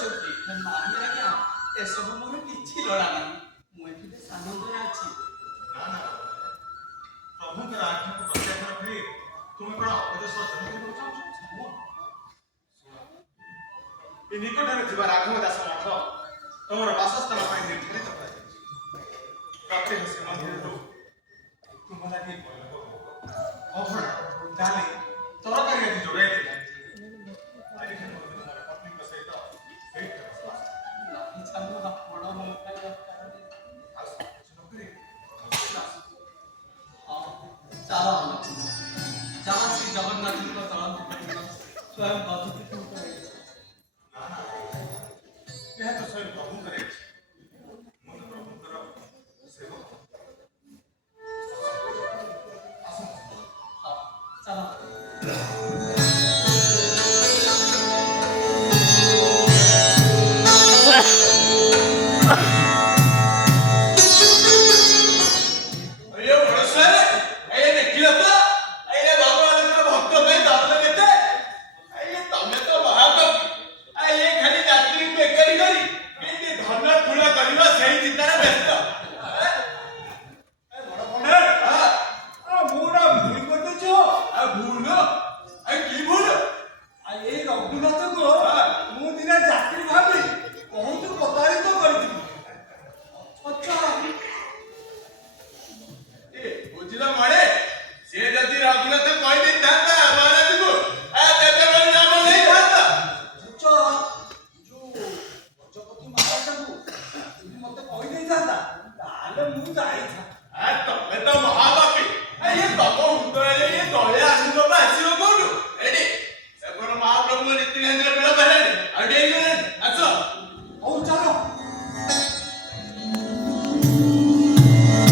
ନାହିଁ ଆଜ୍ଞା, ଏସବୁ ମୋର କିଛି ଲୋଡ଼ା ନାହିଁ। ମୁଁ ଏଠି ବେଶ ଆନନ୍ଦରେ ଅଛି। ପ୍ରଭୁଙ୍କର ଆଜ୍ଞାକୁ ପ୍ରତ୍ୟାଖ୍ୟାନ କରି ତୁମେ କ'ଣ ଉପଦେଶ ଅର୍ଜନ କରିବାକୁ ଚାହୁଁଛ? ଏ ନିକଟରେ ଥିବା ରାଘବ ଦାସ ମଠ ତମର ବାସସ୍ଥାନ ପାଇଁ ନିର୍ଦ୍ଧାରିତ କରାଯାଇଛି। ପ୍ରତ୍ୟେକ ଶ୍ରୀମନ୍ଦିରରୁ ତୁମ ଲାଗି ଅଭଡ଼ା, ଡାଲି, ତରକାରୀ ଆଦି ଯୋଗାଇ ଦେଲେ। ଆଜିଠାରୁ ତୁମର ପତ୍ନୀଙ୍କ ସହିତ ସେଇଠି ବସବାସ। ନାହିଁ ଚାଲୁ ଆପଣ ମୋ ପାଇଁ ଦରକାର ନାହିଁ। ହଁ, ଚାଲ ଆମେ ଯାହା ଶ୍ରୀ ଜଗନ୍ନାଥଙ୍କ ଚଳନ୍ତି ସ୍ୱୟଂ ବଧୂପୀଠ ଉପରେ। ଏହା ତ ସ୍ୱୟଂ ପ୍ରଭୁଙ୍କର ଇଚ୍ଛା। ମୁଁ ତ ପ୍ରଭୁଙ୍କର ସେବକ। ହଁ, ଚାଲ। ତମେ ତ ମହାବାବୁ।